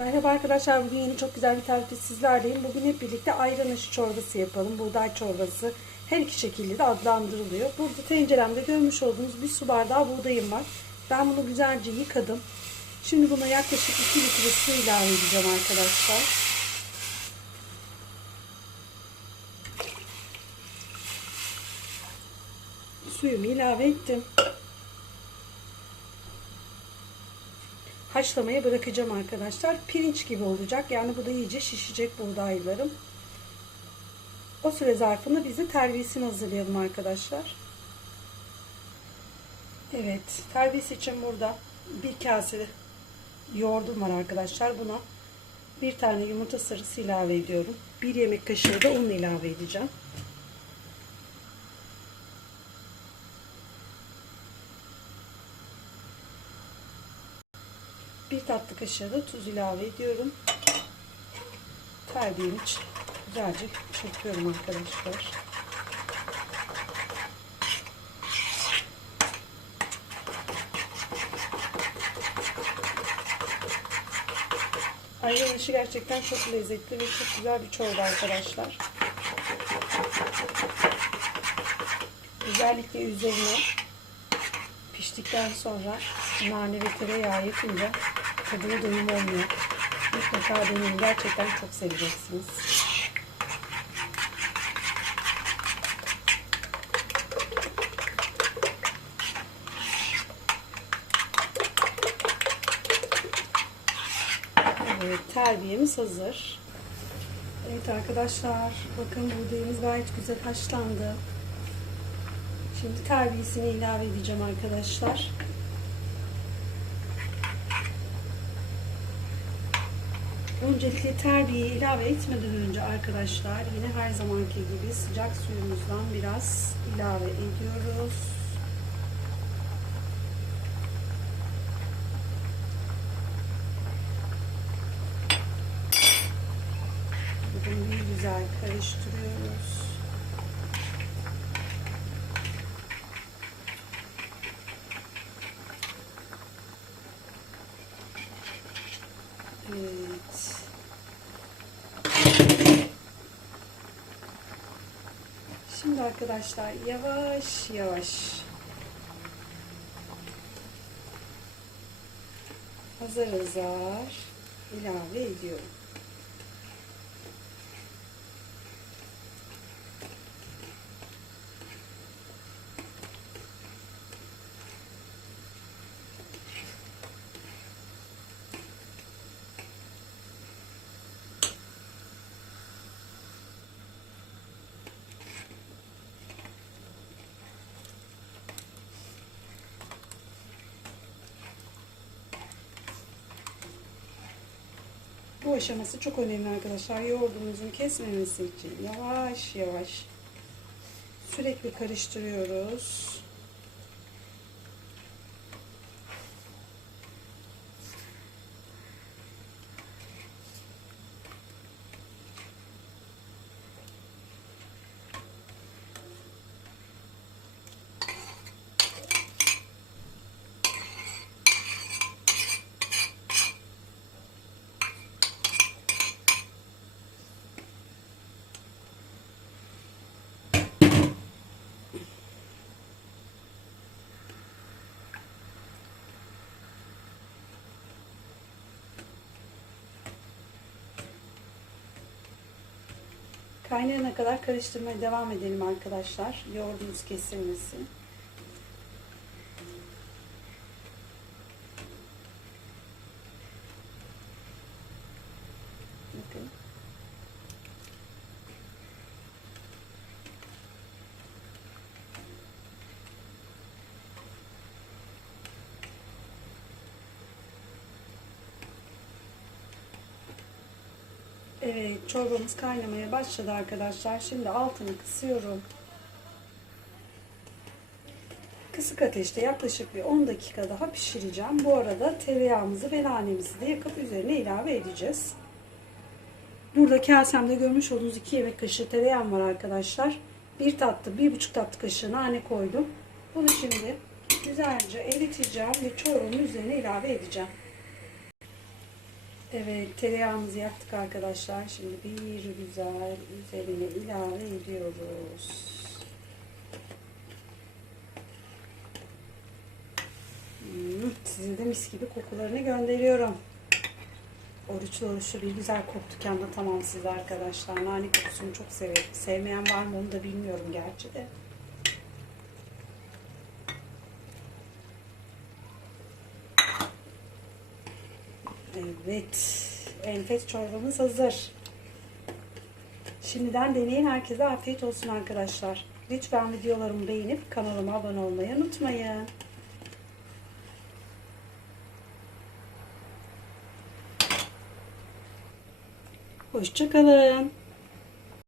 Merhaba arkadaşlar. Bugün yeni çok güzel bir tarifte sizlerleyim. Bugün hep birlikte ayran aşı çorbası yapalım. Buğday çorbası. Her iki şekilde de adlandırılıyor. Burada tenceremde görmüş olduğunuz bir su bardağı buğdayım var. Ben bunu güzelce yıkadım. Şimdi buna yaklaşık 2 litre su ilave edeceğim arkadaşlar. Suyumu ilave ettim. Haşlamaya bırakacağım arkadaşlar. Pirinç gibi olacak. Yani bu da iyice şişecek buğdaylarım. O süre zarfında biz de terbiyesini hazırlayalım arkadaşlar. Evet. Terbiyesi için burada bir kase yoğurdum var arkadaşlar. Buna bir tane yumurta sarısı ilave ediyorum. Bir yemek kaşığı da un ilave edeceğim. Bir tatlı kaşığı da tuz ilave ediyorum. Terbiyem için güzelce çırpıyorum arkadaşlar. Ayran işi gerçekten çok lezzetli ve çok güzel bir çorba arkadaşlar. Özellikle üzerine piştikten sonra nane ve tereyağı yapınca tadına doyum olmuyor. Mutlaka deneyin. Gerçekten çok seveceksiniz. Evet, terbiyemiz hazır. Evet arkadaşlar, bakın buğdayımız gayet güzel haşlandı. Şimdi terbiyesini ilave edeceğim arkadaşlar. Öncelikle terbiyeyi ilave etmeden önce arkadaşlar yine her zamanki gibi sıcak suyumuzdan biraz ilave ediyoruz. Bunu güzel karıştırıyoruz. Evet. Şimdi arkadaşlar yavaş yavaş azar azar ilave ediyorum. Bu aşaması çok önemli arkadaşlar. Yoğurdumuzun kesmemesi için yavaş yavaş sürekli karıştırıyoruz. Kaynayana kadar karıştırmaya devam edelim arkadaşlar. Yoğurdumuz kesilmesin. Bakın. Evet çorbamız kaynamaya başladı arkadaşlar. Şimdi altını kısıyorum. Kısık ateşte yaklaşık bir 10 dakika daha pişireceğim. Bu arada tereyağımızı ve nanemizi de yakıp üzerine ilave edeceğiz. Burada kasemde görmüş olduğunuz 2 yemek kaşığı tereyağım var arkadaşlar. 1 tatlı, 1,5 tatlı kaşığı nane koydum. Bunu şimdi güzelce eriteceğim ve çorbamın üzerine ilave edeceğim. Evet tereyağımızı yaktık arkadaşlar. Şimdi bir güzel üzerine ilave ediyoruz. Hmm, sizin de mis gibi kokularını gönderiyorum. Oruçlu oruçlu bir güzel koktu anlatamam size arkadaşlar. Nane kokusunu çok severim. Sevmeyen var mı onu da bilmiyorum gerçi de. Evet. Enfes çorbamız hazır. Şimdiden deneyin. Herkese afiyet olsun arkadaşlar. Lütfen videolarımı beğenip kanalıma abone olmayı unutmayın. Hoşçakalın.